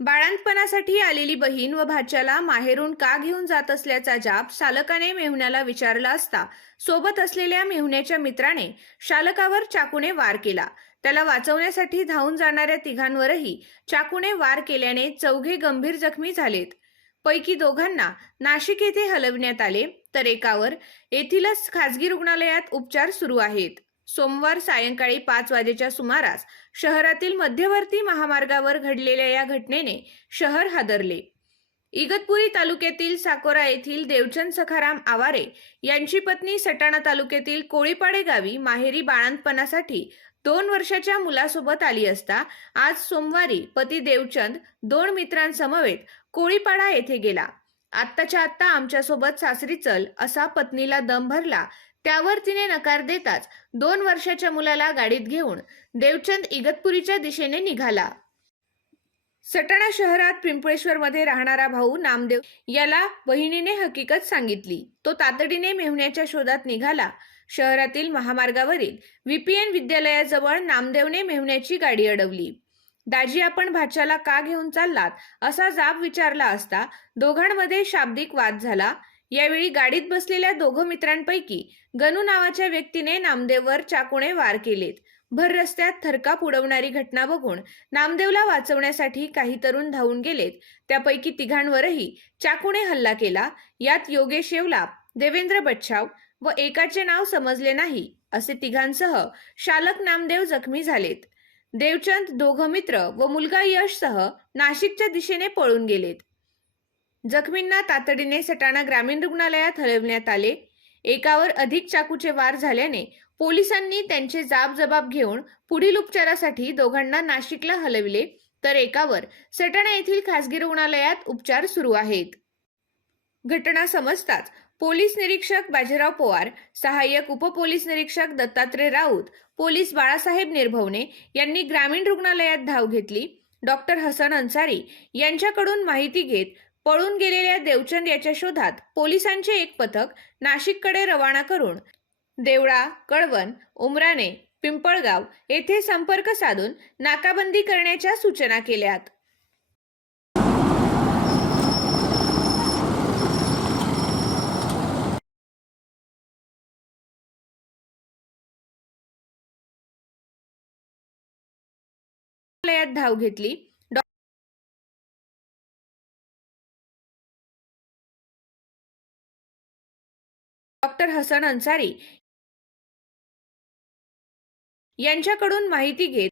बाळंतपणासाठी आलेली बहीण व भाच्याला माहेरून का घेऊन जात असल्याचा जाब शालकाने मेहुण्याला विचारला असता सोबत असलेल्या मेहुण्याच्या मित्राने शालकावर चाकूने वार केला. त्याला वाचवण्यासाठी धावून जाणाऱ्या तिघांवरही चाकूने वार केल्याने चौघे गंभीर जखमी झालेत. पैकी दोघांना नाशिक येथे हलविण्यात आले तर एकावर येथीलच खासगी रुग्णालयात उपचार सुरू आहेत. सोमवार सायंकाळी पाच वाजेच्या सुमारास शहरातील मध्यवर्ती महामार्गावर घडलेल्या या घटनेने शहर हादरले. इगतपुरी तालुक्यातील साकोरा येथील देवचंद सखाराम आवारे यांची पत्नी सटाणा तालुक्यातील कोळीपाडे गावी माहेरी बाळंतपणासाठी दोन वर्षाच्या मुलासोबत आली असता आज सोमवारी पती देवचंद दोन मित्रांसमवेत कोळीपाडा येथे गेला. आत्ताच्या आत्ता आमच्यासोबत सासरी चल असा पत्नीला दम भरला त्यावर तिने नकार देताच दोन वर्षाच्या मुलाला गाडीत घेऊन देवचंद इगतपुरीच्या दिशेने निघाला. सटाणा शहरात पिंपळेश्वरमध्ये राहणारा भाऊ नामदेव याला बहिणीने हकीकत सांगितली. तो तातडीने मेहुण्याच्या शोधात निघाला. शहरातील महामार्गावरील व्हीपीएन विद्यालयाजवळ नामदेवने मेहुण्याची गाडी अडवली. दाजी आपण भाच्याला का घेऊन चाललात? असा जाब विचारला असता दोघांमध्ये शाब्दिक वाद झाला. यावेळी गाडीत बसलेल्या दोघं मित्रांपैकी गणू नावाच्या व्यक्तीने नामदेववर चाकूने वार केलेत. भर रस्त्यात थरकाप उडवणारी घटना बघून नामदेवला वाचवण्यासाठी काही तरुण धावून गेलेत. त्यापैकी तिघांवरही चाकूने हल्ला केला. यात योगेश येवला देवेंद्र बच्छाव व एकाचे नाव समजले नाही असे तिघांसह शालक नामदेव जखमी झालेत. देवचंद दोघं मित्र व मुलगा यशसह नाशिकच्या दिशेने पळून गेलेत. जखमींना तातडीने सटाणा ग्रामीण रुग्णालयात हलवण्यात आले. एकावर अधिक चाकूचे वार झाल्याने पोलिसांनी त्यांचे जाब जबाब घेऊन पुढील उपचारासाठी दोघांना नाशिकला हलविले तर एकावर सटाणा येथील खासगी रुग्णालयात उपचार सुरू आहेत. घटना समजताच पोलीस निरीक्षक बाजीराव पवार सहाय्यक उपपोलीस निरीक्षक दत्तात्रय राऊत पोलीस बाळासाहेब निर्भवने यांनी ग्रामीण रुग्णालयात धाव घेतली. डॉक्टर हसन अन्सारी यांच्याकडून माहिती घेत पळून गेलेल्या देवचंद याच्या शोधात पोलिसांचे एक पथक नाशिककडे रवाना करून देवळा कळवण उमराणे पिंपळगाव येथे संपर्क साधून नाकाबंदी करण्याच्या सूचना केल्यात. धाव घेतली. डॉक्टर हसन अन्सारी यांच्याकडून माहिती घेत